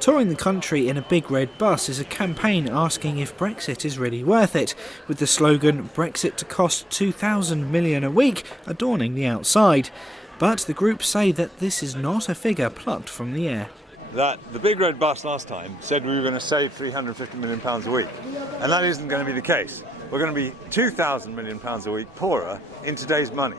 Touring the country in a big red bus is a campaign asking if Brexit is really worth it, with the slogan "Brexit to cost 2,000 million a week" adorning the outside. But the group say that this is not a figure plucked from the air. That the big red bus last time said we were going to save £350 million a week, and that isn't going to be the case. We're going to be £2,000 million a week poorer in today's money.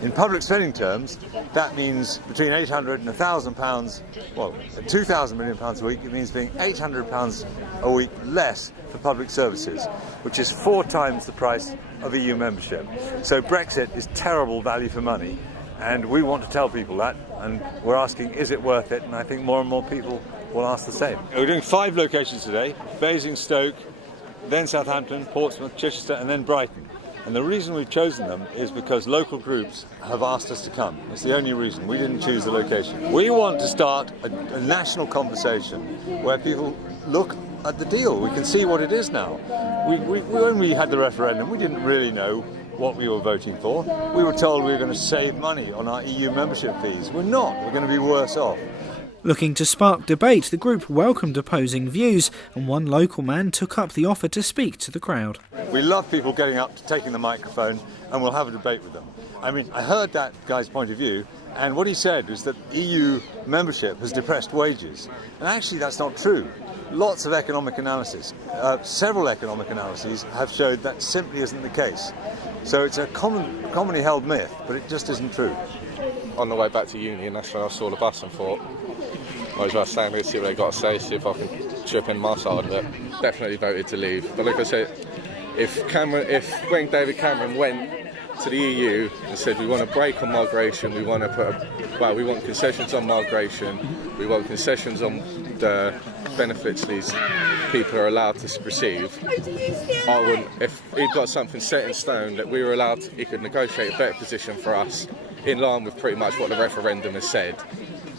In public spending terms, that means between £800 and £1,000, well, at £2,000 million a week, it means being £800 a week less for public services, which is 4 times the price of EU membership. So Brexit is terrible value for money, and we want to tell people that, and we're asking, is it worth it? And I think more and more people will ask the same. We're doing 5 locations today: Basingstoke, then Southampton, Portsmouth, Chichester, and then Brighton. And the reason we've chosen them is because local groups have asked us to come. It's the only reason. We didn't choose the location. We want to start a national conversation where people look at the deal. We can see what it is now. When we had the referendum, we didn't really know what we were voting for. We were told we were going to save money on our EU membership fees. We're not. We're going to be worse off. Looking to spark debate, the group welcomed opposing views, and one local man took up the offer to speak to the crowd. We love people getting up, taking the microphone, and we'll have a debate with them. I mean, I heard that guy's point of view, and what he said was that EU membership has depressed wages. And actually that's not true. Lots of economic analysis, several economic analyses have showed that simply isn't the case. So it's a commonly held myth, but it just isn't true. On the way back to uni, and that's when I saw the bus and thought, might as well stand there, see what they got to say, see if I can chip in my side of it. Definitely voted to leave. But like I said, when David Cameron went to the EU and said we want a break on migration, we want concessions on migration, we want concessions on the benefits these people are allowed to receive, if he'd got something set in stone that we were allowed, he could negotiate a better position for us in line with pretty much what the referendum has said,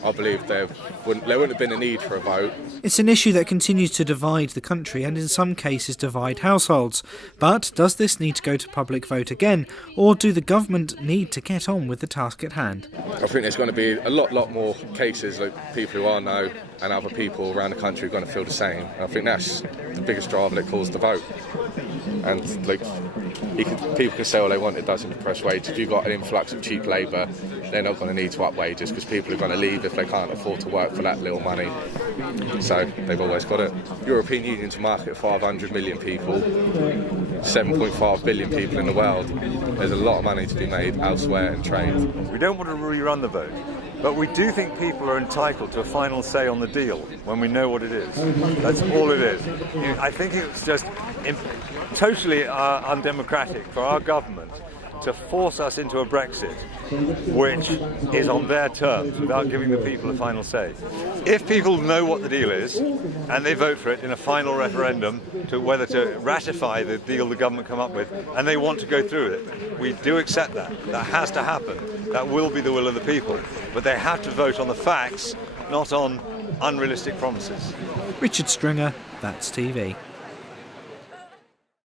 I believe there wouldn't have been a need for a vote. It's an issue that continues to divide the country and in some cases divide households. But does this need to go to public vote again, or do the government need to get on with the task at hand? I think there's going to be a lot more cases, like people who I know and other people around the country are going to feel the same. And I think that's the biggest driver that caused the vote. And people can say all they want, it doesn't depress wages. If you've got an influx of cheap labour, they're not going to need to up wages because people are going to leave if they can't afford to work for that little money. So they've always got it. European Union's market, 500 million people, 7.5 billion people in the world. There's a lot of money to be made elsewhere in trade. We don't want to rerun the vote, but we do think people are entitled to a final say on the deal when we know what it is. That's all it is. I think it's just totally undemocratic for our government to force us into a Brexit which is on their terms without giving the people a final say. If people know what the deal is and they vote for it in a final referendum to whether to ratify the deal the government come up with, and they want to go through it, we do accept that. That has to happen. That will be the will of the people. But they have to vote on the facts, not on unrealistic promises. Richard Stringer, That's TV.